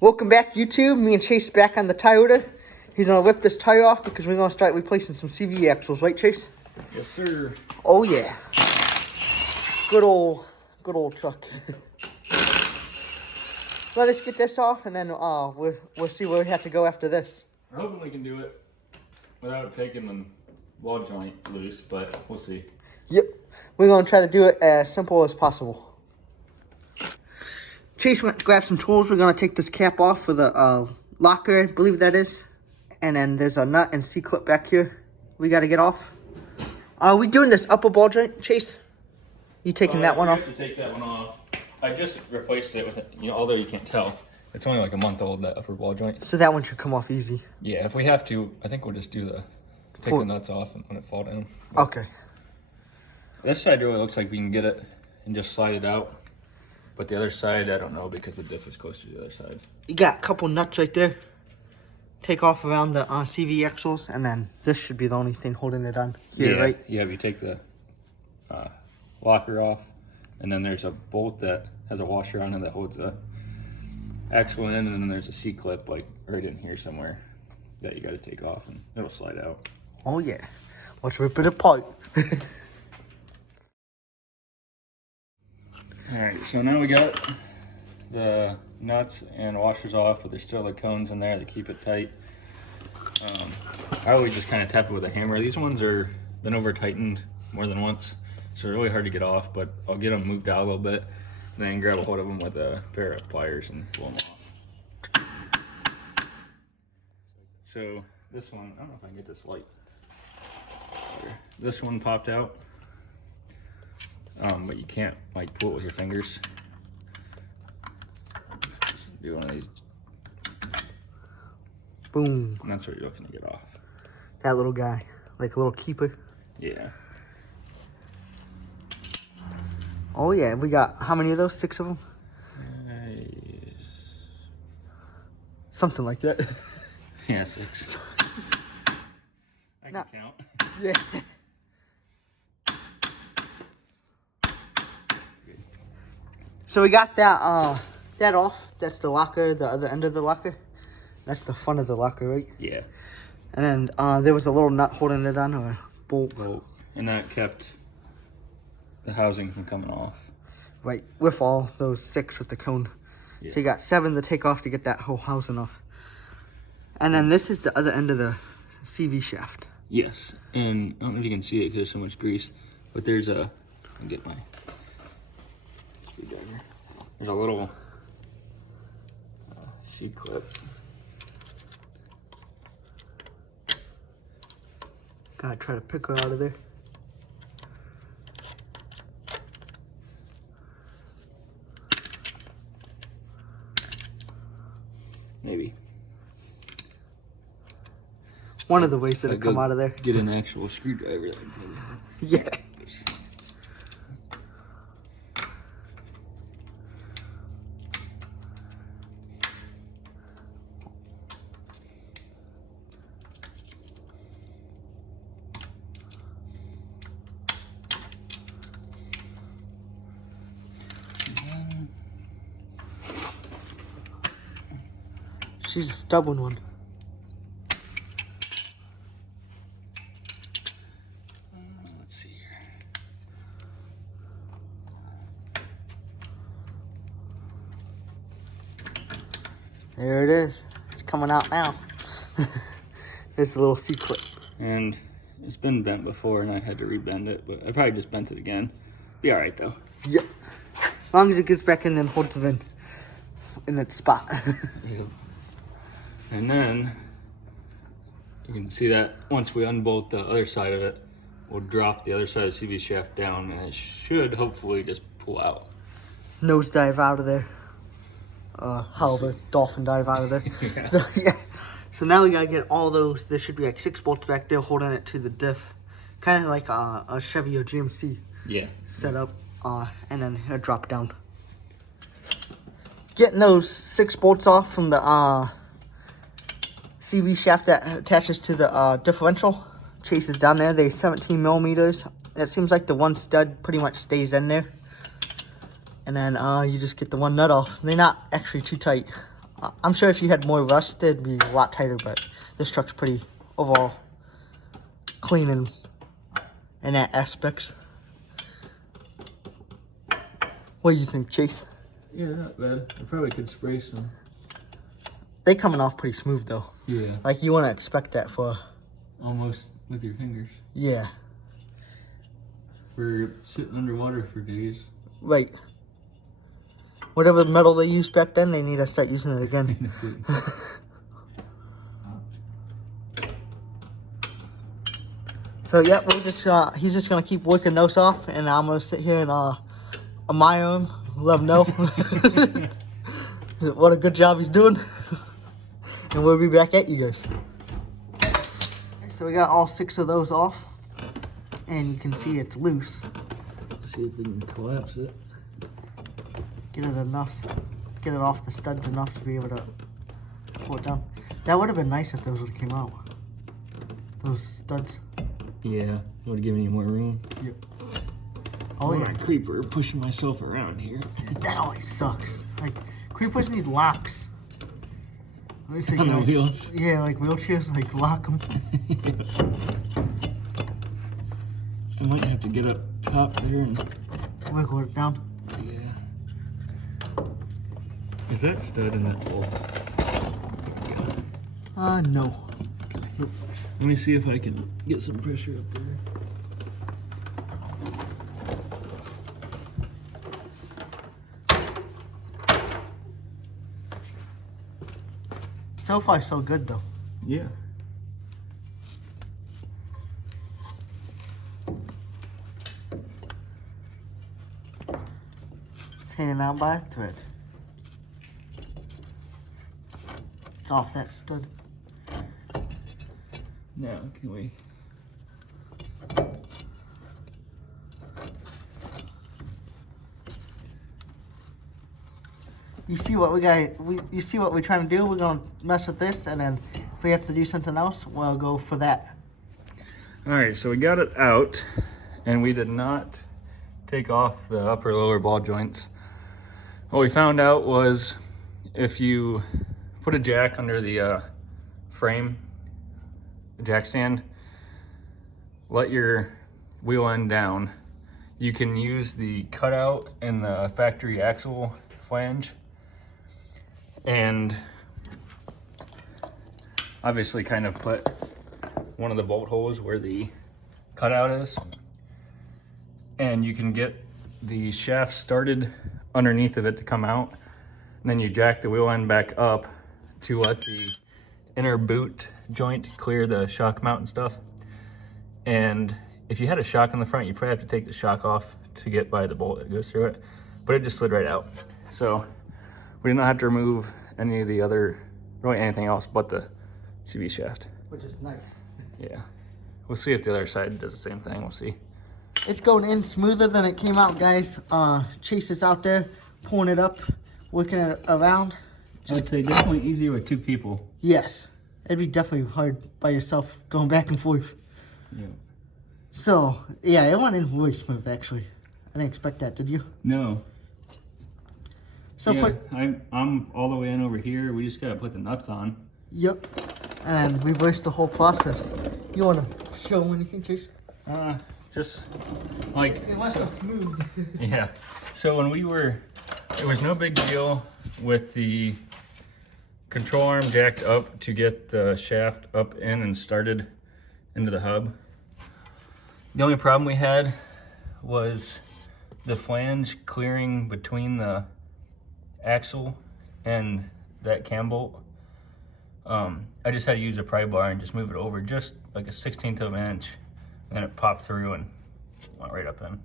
Welcome back, YouTube. Me and Chase back on the Toyota. He's gonna rip this tire off because we're gonna start replacing some CV axles, right, Chase? Yes, sir. Oh yeah. Good old truck. Let us get this off, and then we'll see where we have to go after this. We're hoping we can do it without taking the wall joint loose, but we'll see. Yep. We're gonna try to do it as simple as possible. Chase went to grab some tools. We're gonna take this cap off for the locker, I believe that is. And then there's a nut and C-clip back here we gotta get off. Are we doing this upper ball joint, Chase? You taking that one off? I have to take that one off. I just replaced it with it, although you can't tell. It's only like a month old, that upper ball joint. So that one should come off easy. Yeah, if we have to, I think we'll just do take the nuts off and when it fall down. But okay. This side really looks like we can get it and just slide it out. But the other side, I don't know because the diff is close to the other side. You got a couple nuts right there. Take off around the CV axles, and then this should be the only thing holding it on here, yeah, right? Yeah, if you take the locker off, and then there's a bolt that has a washer on it that holds the axle in, and then there's a C-clip like right in here somewhere that you got to take off, and it'll slide out. Oh yeah, let's rip it apart. All right, so now we got the nuts and washers off, but there's still the cones in there to keep it tight. I always just kind of tap it with a hammer. These ones are been over tightened more than once, so they're really hard to get off, but I'll get them moved out a little bit, and then grab a hold of them with a pair of pliers and pull them off. So this one, I don't know if I can get this light. Here. This one popped out, but you can't like pull it with your fingers. Do one of these. Boom. And that's what you're looking to get off. That little guy, like a little keeper. Yeah. Oh yeah, we got how many of those? 6 of them? Something like that. Yeah, 6. I can count. Yeah. So we got that that off. That's the locker, the other end of the locker. That's the front of the locker, right? Yeah. And then there was a little nut holding it on, or bolt. And that kept the housing from coming off. Right, with all those 6 with the cone. Yeah. So you got 7 to take off to get that whole housing off. And then this is the other end of the CV shaft. Yes, and I don't know if you can see it because there's so much grease, but there's a, I'll get my screwdriver. There's a little C-clip. Gotta try to pick her out of there. Maybe. One of the ways that it come out of there. Get an actual screwdriver. Yeah. She's a stubborn one. Let's see here. There it is. It's coming out now. There's a little C-clip. And it's been bent before, and I had to rebend it, but I probably just bent it again. Be all right, though. Yep. As long as it gets back in, then holds it in its spot. Yep. And then you can see that once we unbolt the other side of it, we'll drop the other side of the CV shaft down, and it should hopefully just pull out. Nose dive out of there. How of a dolphin dive out of there. Yeah. So, yeah. So now we gotta get all those. There should be like 6 bolts back there holding it to the diff, kind of like a Chevy or GMC. Yeah. Setup, and then it'll drop down. Getting those 6 bolts off from the CV shaft that attaches to the differential. Chase is down there. They're 17 millimeters. It seems like the one stud pretty much stays in there. And then you just get the one nut off. They're not actually too tight. I'm sure if you had more rust, it'd be a lot tighter, but this truck's pretty overall clean in that aspects. What do you think, Chase? Yeah, not bad. I probably could spray some. They coming off pretty smooth though. Yeah. Like you want to expect that for. Almost with your fingers. Yeah. For sitting underwater for days. Right. Whatever metal they used back then, they need to start using it again. So yeah, we're just he's just gonna keep working those off, and I'm gonna sit here and admire him, let him know what a good job he's doing, and we'll be back at you guys. So we got all 6 of those off, and you can see it's loose. Let's see if we can collapse it. Get it off the studs enough to be able to pull it down. That would have been nice if those would have came out. Those studs. Yeah, it would have given you more room. Yep. Oh yeah. Creeper pushing myself around here. That always sucks. Like, creepers need locks. At least they On can, the wheels. Yeah, like wheelchairs, like lock them. I might have to get up top there and... Wiggle it down. Yeah. Is that stud in that hole? No. Nope. Let me see if I can get some pressure up there. So far, so good though. Yeah. It's hanging out by a thread. It's off that stud. Now, can we... You see what we got? You see what we're trying to do? We're gonna mess with this, and then if we have to do something else, we'll go for that. All right, so we got it out, and we did not take off the upper lower ball joints. What we found out was if you put a jack under the frame, the jack stand, let your wheel end down, you can use the cutout in the factory axle flange and obviously kind of put one of the bolt holes where the cutout is, and you can get the shaft started underneath of it to come out, and then you jack the wheel end back up to let the inner boot joint clear the shock mount and stuff. And if you had a shock in the front, you probably have to take the shock off to get by the bolt that goes through it, but it just slid right out. So we did not have to remove any of the other, really anything else but the CV shaft. Which is nice. Yeah. We'll see if the other side does the same thing. We'll see. It's going in smoother than it came out, guys. Chase is out there pulling it up, working it around. I'd say definitely easier with 2 people. Yes. It'd be definitely hard by yourself going back and forth. Yeah. So, yeah, it went in really smooth, actually. I didn't expect that, did you? No. So yeah, I'm all the way in over here. We just gotta put the nuts on. Yep. And reverse the whole process. You want to show them anything, Chase? Just like... It went so smooth. Yeah. So when we were... It was no big deal with the control arm jacked up to get the shaft up in and started into the hub. The only problem we had was the flange clearing between the axle and that cam bolt. I just had to use a pry bar and just move it over just like a 1/16 of an inch, and then it popped through and went right up in.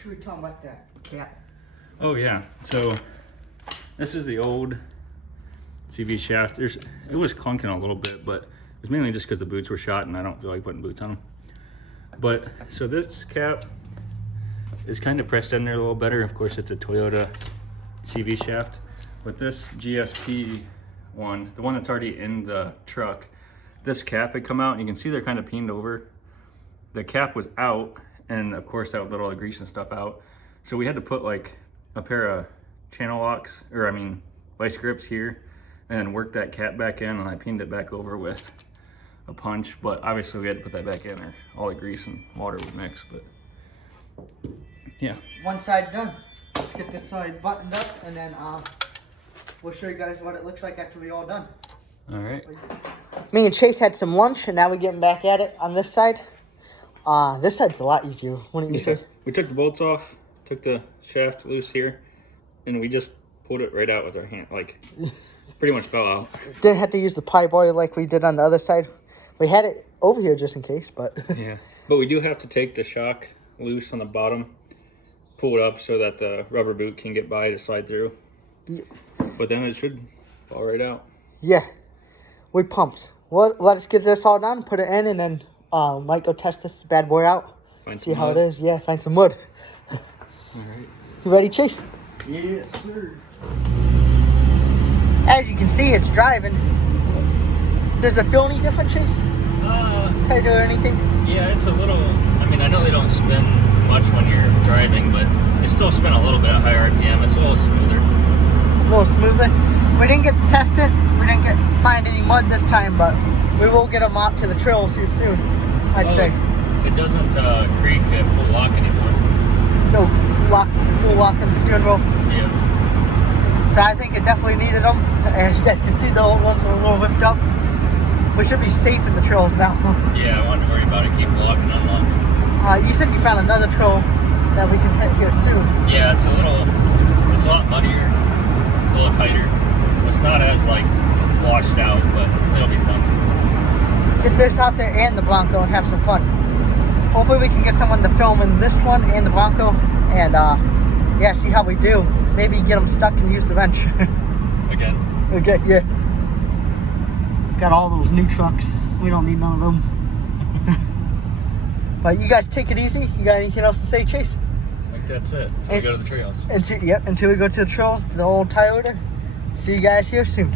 Should we talk about that cap? Oh yeah, so this is the old CV shaft. It was clunking a little bit, but it was mainly just because the boots were shot and I don't feel like putting boots on them. But so this cap is kind of pressed in there a little better. Of course, it's a Toyota CV shaft, but this GSP one, the one that's already in the truck, this cap had come out, and you can see they're kind of peened over. The cap was out, and of course that would let all the grease and stuff out. So we had to put like a pair of channel locks, or I mean vice grips here, and then worked that cap back in, and I pinned it back over with a punch. But obviously we had to put that back in, or all the grease and water would mix. But yeah, One side done. Let's get this side buttoned up, and then we'll show you guys what it looks like after we all done. all right. Me and Chase had some lunch, and now we're getting back at it on this side. This side's a lot easier, wouldn't you say? We took the bolts off, took the shaft loose here, and we just pulled it right out with our hand. Like, pretty much fell out. Didn't have to use the pie boy like we did on the other side. We had it over here just in case, but Yeah, but we do have to take the shock loose on the bottom, pull it up so that the rubber boot can get by to slide through. But then it should fall right out. yeah, we pumped. Well, let us get this all done, put it in, and then might go test this bad boy out. Find See some how mud. it is. Yeah, find some wood. All right. You ready, Chase? Yes, sir. As you can see, it's driving. Does it feel any different, Chase? Tighter or anything? Yeah, it's a little. I mean, I know they don't spin much when you're driving, but they still spin a little bit at higher RPM. It's a little smoother. A little smoother. We didn't get to test it. We didn't find any mud this time, but we will get them out to the trails here soon, I'd say. It doesn't creak at full lock anymore. No full lock in the steering wheel. Yeah. So I think it definitely needed them. As you guys can see, the old ones are a little whipped up. We should be safe in the trails now. Yeah, I wasn't worried about it. Keep lock and unlock. You said you found another trail that we can hit here soon. Yeah, it's a lot muddier, a little tighter. It's not as like washed out, but it'll be fun. Get this out there and the Bronco and have some fun. Hopefully we can get someone to film in this one and the Bronco, and yeah, see how we do. Maybe get them stuck and use the wrench. Again. Okay, yeah. Got all those new trucks. We don't need none of them. But you guys take it easy. You got anything else to say, Chase? I think that's it. Until we go to the trails. Until we go to the trails, the old Toyota. See you guys here soon.